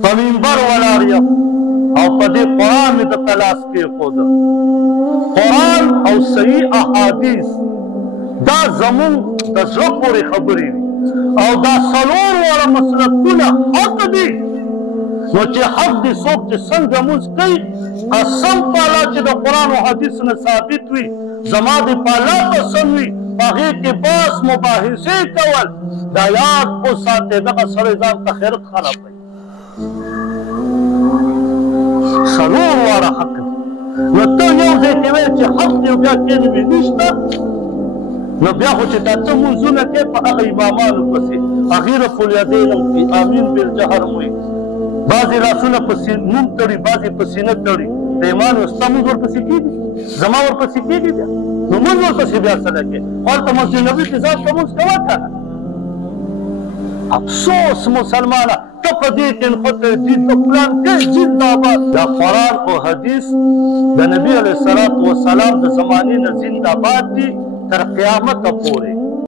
په منبر ولاړ یم او په دې قرآن مې درته لاس کېښوده. قرآن او صحیح احادیث دا زمونږ د زړه پورې خبرې دي او دا څلور واړه مسلکونه حق دي. نو چې حق دي څوک چې څنګه لمونځ کوي قسم په الله چې د قرآن او حدیث نه ثابت وي زما د په الله قسم وي په هغې کې بحث مباحثې کول دا یاد وساتئ دغه سړی ځان ته خیرت خرابوي. څلور واړه حق دي. نو ته یو ځای کې وایې چې حق دی او بیا کښېنې وي نشته نو بیا خو چې دا ته مونځونه کوې په هغه امامانو پسې هغې رفع الیدین آمین بالجهر هم وایي. بعضې لاسونه په نوم تړي بعضې په سینه تړي د ایمان ستا مونځ ورپسې کېږي زما ورپسې کېږي بیا نو مونځ ورپسې بیا څه نه کوې هلته مسجد نبي کې ځان ته مونځ کوه که نه. افسوس مسلمانه ته په دې کې نښته دین ته پلان کوې زنده‌باد. دا قرآن او حدیث د نبي علیه السلام د زمانې نه زنده‌باد دي تر قیامته پورې.